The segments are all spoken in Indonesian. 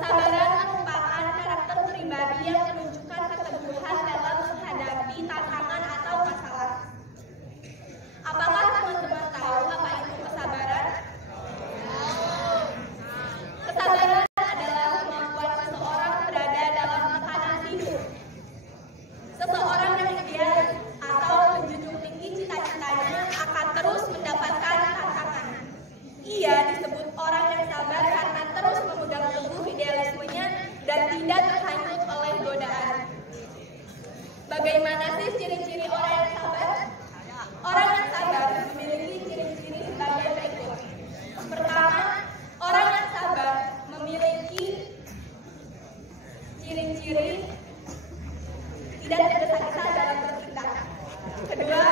Kesabaran merupakan karakter pribadi yang menunjukkan keteguhan dalam menghadapi tantangan atau masalah. Apakah teman-teman tahu apa itu kesabaran? Kesabaran adalah kemampuan seseorang berada dalam tekanan hidup. Seseorang yang idealis atau menjunjung tinggi cita-citanya akan terus mendapatkan tantangan. Ia disebut orang yang sabar karena terus memegang teguh idealismenya dan tidak terhanyut oleh godaan. Bagaimana sih ciri-ciri orang yang sabar? Orang yang sabar memiliki ciri-ciri sebagai berikut. Pertama, orang yang sabar memiliki ciri-ciri tidak tergesa-gesa dalam bertindak. Kedua,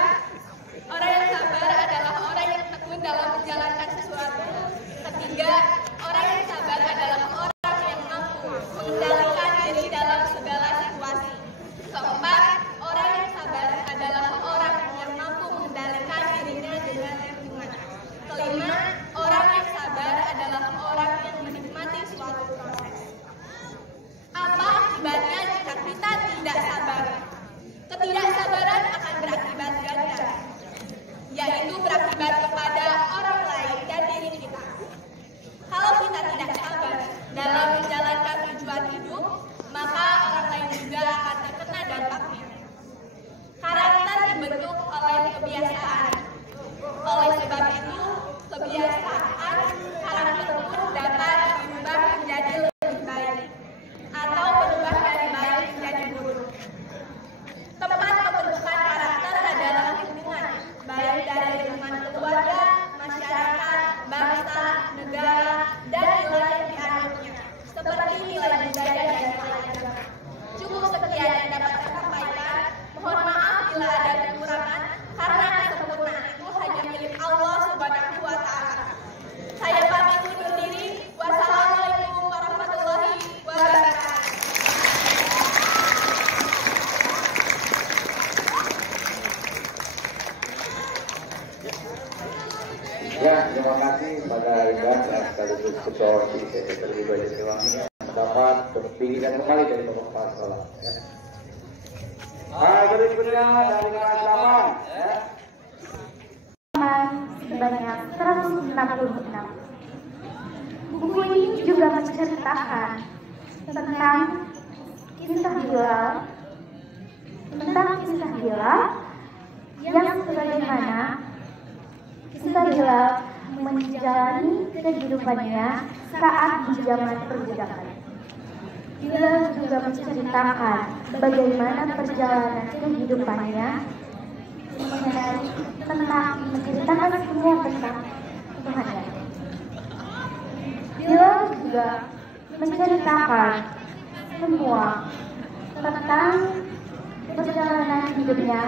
orang yang sabar adalah orang yang tekun dalam menjalankan sesuatu. Ketiga, orang yang sabar adalah orang yang mampu mengendalikan diri dalam segala situasi. Keempat, orang yang sabar adalah orang yang mampu mengendalikan dirinya dengan lingkungan. Kelima, orang yang sabar adalah orang yang menikmati suatu proses. Apa akibatnya jika kita tidak sabar? Ketidaksabaran akan berakibat ganda, yaitu berakibat kepada orang lain dan diri kita. Kalau kita tidak sabar dalam menjalankan tujuan hidup, maka orang lain juga akan terkena dampaknya. Karakter dibentuk oleh kebiasaan. Oleh sebab itu, kebiasaan karakter pun dapat berubah menjadi lebih baik atau berubah dari baik menjadi buruk. Tempat pembentukan karakter adalah lingkungan, baik dari lingkungan keluarga, masyarakat, bangsa, negara, dan nilai yang dianutnya, seperti nilai budaya dan nilai agama. Cukup sekian yang dapat saya sampaikan. Mohon maaf bila ada kekurangan, karena kesempurnaan itu hanya milik Allah Subhanahu wa Ta'ala. Saya pamit undur diri. Wassalamualaikum warahmatullahi wabarakatuh. Ya, terima kasih pada Iban dan sekaligus ketua Sekretari Ibadah Sewang ini mendapat pendidikan kembali dari Bapak Kepala Sekolah. Ya. Berikutnya dari kelas 8. Ya. Sebanyak 166. Buku ini juga menceritakan tentang kisah Bilal, yang sebagaimana kisah Bilal menjalani kehidupannya saat di zaman perbudakan. Bilal juga menceritakan bagaimana perjalanan kehidupannya, menceritakan semua tentang Tuhannya. Bilal juga menceritakan semua tentang perjalanan hidupnya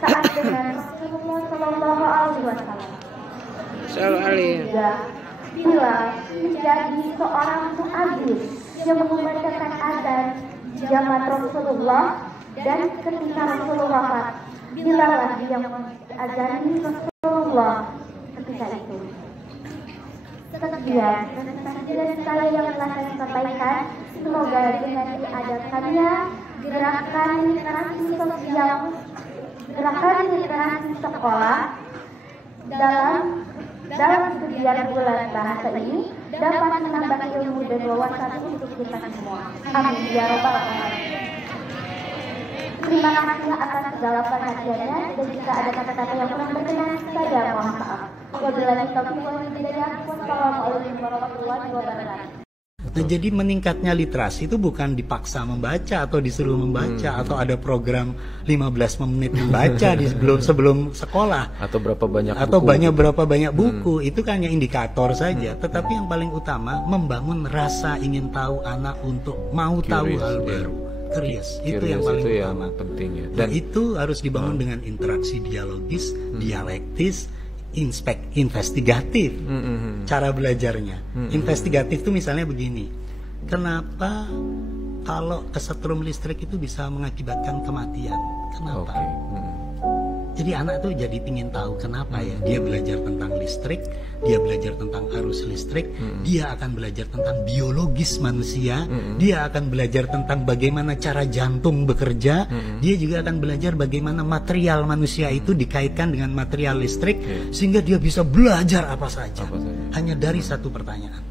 saat dengan Rasulullah Shallallahu Alaihi Wasallam. Juga Bilal menjadi seorang muadzin yang mengumandangkan azan di zaman Rasulullah, dan ketika Rasulullah wafat, Bilal lah yang mengazani Rasulullah ketika itu. Sekian presentasi saya yang telah saya sampaikan. Semoga dengan diadakannya gerakan literasi sosial, gerakan literasi sekolah dalam kegiatan bulan bahasa ini dapat menambah ilmu dan wawasan untuk kita semua. Amin ya rabbal alamin. Terima kasih atas segala perhatiannya, dan jika ada kata-kata yang kurang berkenan, saya mohon maaf. Wabillahi taufiq wal hidayah. Wassalamualaikum warahmatullahi wabarakatuh. Nah, jadi meningkatnya literasi itu bukan dipaksa membaca atau disuruh membaca atau ada program 15 menit membaca di sebelum sekolah atau berapa banyak buku. Itu kan hanya indikator saja, tetapi yang paling utama membangun rasa ingin tahu anak untuk mau tahu hal baru. Itu yang paling utama, penting ya. Dan itu harus dibangun dengan interaksi dialogis, dialektis, investigatif. Cara belajarnya investigatif itu misalnya begini, kenapa kalau kesetrum listrik itu bisa mengakibatkan kematian? Kenapa? Jadi anak tuh jadi ingin tahu kenapa ya. Dia belajar tentang listrik, dia belajar tentang arus listrik, dia akan belajar tentang biologis manusia, dia akan belajar tentang bagaimana cara jantung bekerja, dia juga akan belajar bagaimana material manusia itu dikaitkan dengan material listrik, sehingga dia bisa belajar apa saja hanya dari satu pertanyaan.